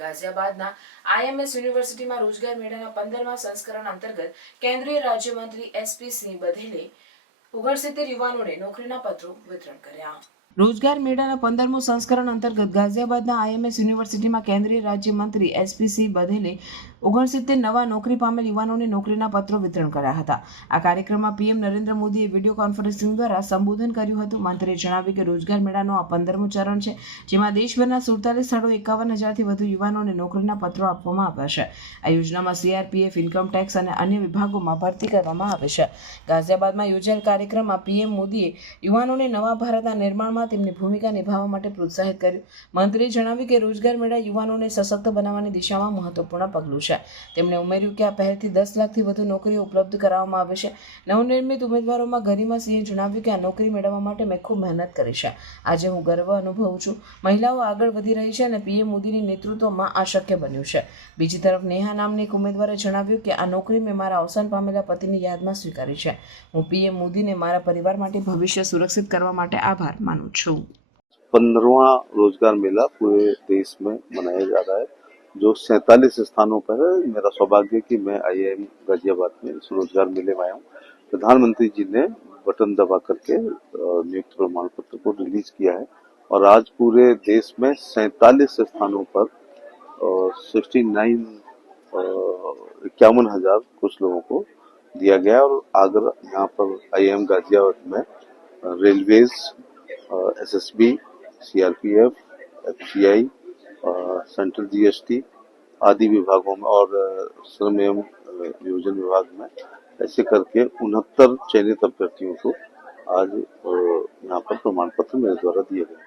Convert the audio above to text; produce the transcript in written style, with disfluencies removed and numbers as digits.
ગાઝિયાબાદના IMS યુનિવર્સિટીમાં રોજગાર મેળાના 15મા સંસ્કરણ અંતર્ગત કેન્દ્રીય રાજ્યમંત્રી એસપી સિંહ બધેલે 69 યુવાનોને નોકરીના પત્રો વિતરણ કર્યા. રોજગાર મેળાના 15મું સંસ્કરણ અંતર્ગત ગાઝિયાબાદના આઈએમએસ યુનિવર્સિટીમાં કેન્દ્રીય રાજ્યમંત્રી એસપી સિંહ બધેલે 69 નવા નોકરી પામેલ યુવાનોને નોકરીના પત્રો વિતરણ કર્યા હતા. આ કાર્યક્રમમાં પીએમ નરેન્દ્ર મોદીએ વિડીયો કોન્ફરન્સિંગ દ્વારા સંબોધન કર્યું હતું. મંત્રીએ જણાવ્યું કે રોજગાર મેળાનો આ 15મું ચરણ છે, જેમાં દેશભરના 47 સ્થળોએ 51,000થી વધુ યુવાનોને નોકરીના પત્રો આપવામાં આવ્યા છે. આ યોજનામાં સીઆરપીએફ, ઇન્કમ ટેક્સ અને અન્ય વિભાગોમાં ભરતી કરવામાં આવે છે. ગાઝિયાબાદમાં યોજાયેલ કાર્યક્રમમાં પીએમ મોદીએ યુવાનોને નવા ભારતના નિર્માણમાં તેમની ભૂમિકા નિભાવવા માટે પ્રોત્સાહિત કર્યું. મંત્રીએ જણાવ્યું કે રોજગાર મેળા યુવાનોને સશક્ત બનાવવાની દિશામાં મહત્વપૂર્ણ પગલું છે. તેમણે ઉમેર્યું કે આ પહેલથી 10 લાખથી વધુ નોકરીઓ ઉપલબ્ધ કરાવવામાં આવે છે. નવનિર્મિત ઉમેદવારોમાં ગરિમા સિંહે જણાવ્યું કે આ નોકરી મેળવવા માટે મેં ખૂબ મહેનત કરી છે. આજે હું ગર્વ અનુભવું છું. મહિલાઓ આગળ વધી રહી છે અને પીએમ મોદીની નેતૃત્વમાં આ શક્ય બન્યું છે. બીજી તરફ નેહા નામની એક ઉમેદવારે જણાવ્યું કે આ નોકરી મેં મારા અવસાન પામેલા પતિની યાદમાં સ્વીકારી છે. હું પીએમ મોદીને મારા પરિવાર માટે ભવિષ્ય સુરક્ષિત કરવા માટે આભાર માનું છું. 15वां रोजगार मेला पूरे देश में मनाया जा रहा है, जो 47 स्थानों पर है। मेरा सौभाग्य है कि मैं आईआईएम गाजियाबाद में इस रोजगार मेले में आया हूँ। प्रधानमंत्री जी ने बटन दबा करके नियुक्त प्रमाण पत्र को रिलीज किया है और आज पूरे देश में 47 स्थानों पर 51,000 कुछ लोगों को दिया गया और आगरा यहाँ पर आईआईएम गाजियाबाद में railways, SSB, CRPF, FCI, central GST आदि विभागों में और श्रम एवं नियोजन विभाग में ऐसे करके 69 चयनित अभ्यर्थियों को आज यहाँ पर प्रमाण पत्र मेरे द्वारा दिए गए।